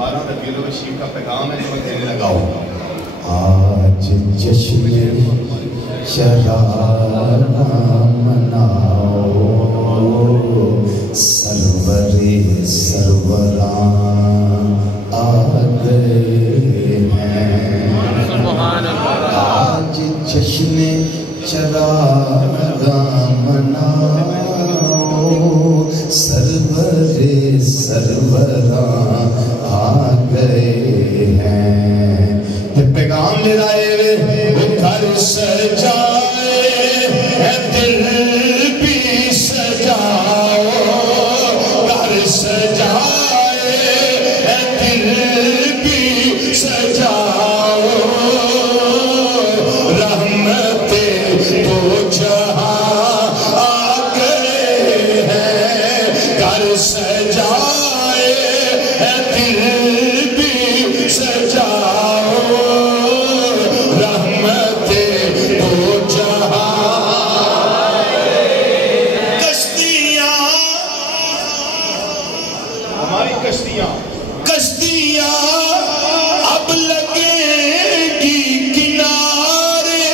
12 ربیع الشریف کا پیغام ہے جو میں دینے لگا ہوں. آج جشن شرارہ مناؤ سرور سروران آ گئے ہیں. آج جشن شرارہ مناؤ سرور سروران آ گئے ہیں. پیغام لے رہے گھر سجائے دل بھی سجاؤ گھر سجائے دل بھی سجاؤ رحمت دو جہاں آ گئے ہیں گھر سجائے دل بھی سجاؤ کشتیاں اب لگیں گی کنارے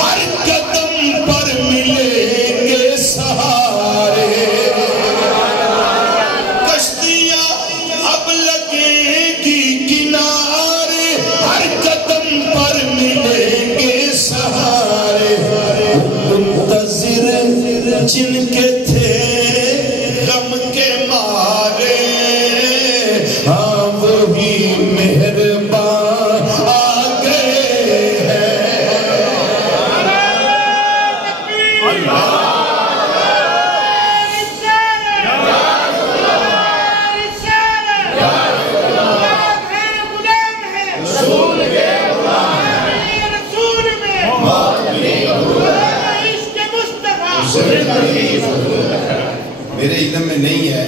ہر قدم پر ملیں گے سہارے. کشتیاں اب لگیں گی کنارے ہر قدم پر ملیں گے سہارے. منتظر جن کے تھے غم کے مارے وہی مہربان آ گئے ہیں. میرے علم میں نہیں ہے